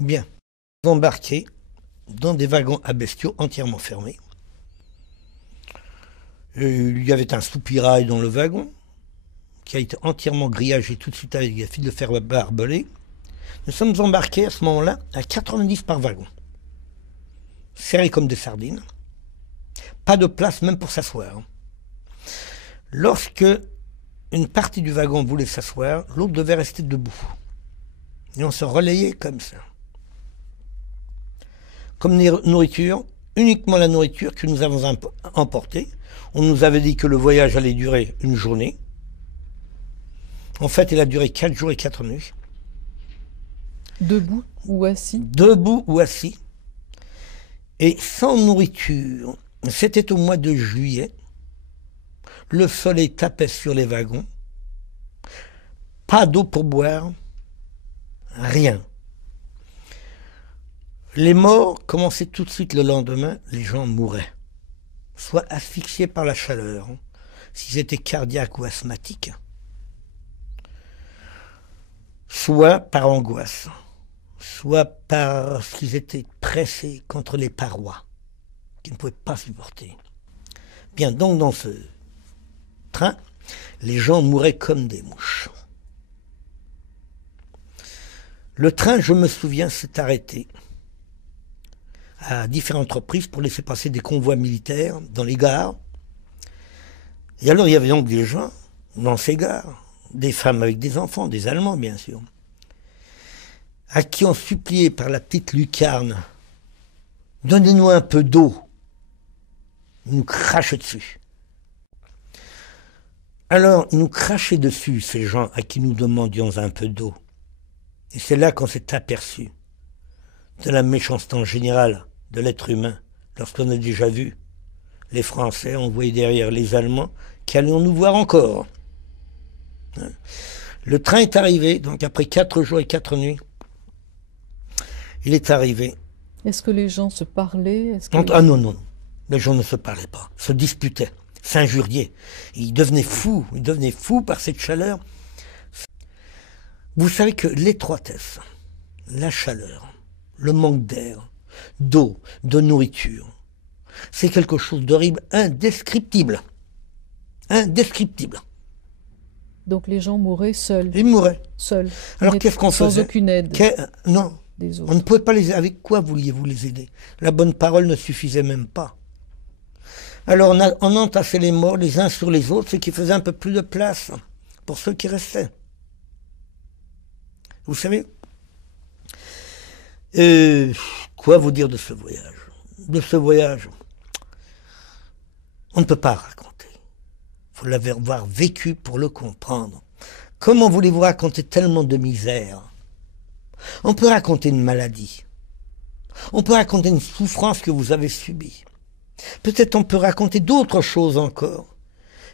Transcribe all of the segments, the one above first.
Bien. Embarqués dans des wagons à bestiaux entièrement fermés. Il y avait un soupirail dans le wagon qui a été entièrement grillagé tout de suite avec des fils de fer barbelés. Nous sommes embarqués à ce moment-là à 90 par wagon, serrés comme des sardines. Pas de place même pour s'asseoir. Lorsque une partie du wagon voulait s'asseoir, l'autre devait rester debout. Et on se relayait comme ça. Comme nourriture, uniquement la nourriture que nous avons emportée. On nous avait dit que le voyage allait durer une journée. En fait, il a duré 4 jours et 4 nuits. Debout ou assis? Debout ou assis. Et sans nourriture. C'était au mois de juillet. Le soleil tapait sur les wagons. Pas d'eau pour boire. Rien. Les morts commençaient tout de suite le lendemain. Les gens mouraient. Soit asphyxiés par la chaleur, s'ils étaient cardiaques ou asthmatiques, soit par angoisse, soit parce qu'ils étaient pressés contre les parois, qu'ils ne pouvaient pas supporter. Bien, donc dans ce train, les gens mouraient comme des mouches. Le train, je me souviens, s'est arrêté à différentes reprises pour laisser passer des convois militaires dans les gares. Et alors il y avait donc des gens dans ces gares, des femmes avec des enfants, des Allemands bien sûr, à qui on suppliait par la petite lucarne « Donnez-nous un peu d'eau ». Ils nous crachaient dessus. Alors ils nous crachaient dessus, ces gens à qui nous demandions un peu d'eau. Et c'est là qu'on s'est aperçu de la méchanceté en général de l'être humain, lorsqu'on a déjà vu les Français envoyer derrière les Allemands, qu'allions nous voir encore. Le train est arrivé, donc après 4 jours et 4 nuits, il est arrivé. Est-ce que les gens se parlaient? Ah non, non, les gens ne se parlaient pas, se disputaient, s'injuriaient. Ils devenaient fous par cette chaleur. Vous savez que l'étroitesse, la chaleur, le manque d'air, d'eau, de nourriture, c'est quelque chose d'horrible, indescriptible. Indescriptible. Donc les gens mouraient seuls? Ils mouraient. Seuls. Alors qu'est-ce qu'on faisait? Sans aucune aide? Non. Des autres. On ne pouvait pas les aider. Avec quoi vouliez-vous les aider? La bonne parole ne suffisait même pas. Alors on entassait les morts les uns sur les autres, ce qui faisait un peu plus de place pour ceux qui restaient. Vous savez, quoi vous dire de ce voyage? De ce voyage, on ne peut pas raconter. Il faut l'avoir vécu pour le comprendre. Comment voulez-vous raconter tellement de misère? On peut raconter une maladie. On peut raconter une souffrance que vous avez subie. Peut-être on peut raconter d'autres choses encore.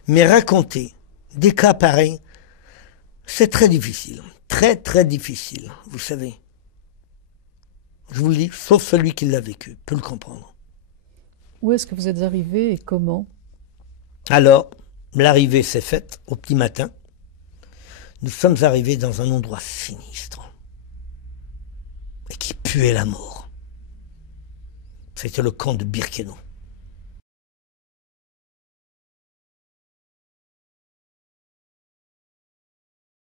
Mais raconter des cas pareils, c'est très difficile. Très, très difficile, vous savez. Je vous le dis, sauf celui qui l'a vécu, peut le comprendre. Où est-ce que vous êtes arrivé et comment? Alors, l'arrivée s'est faite au petit matin. Nous sommes arrivés dans un endroit sinistre et qui puait la mort. C'était le camp de Birkenau.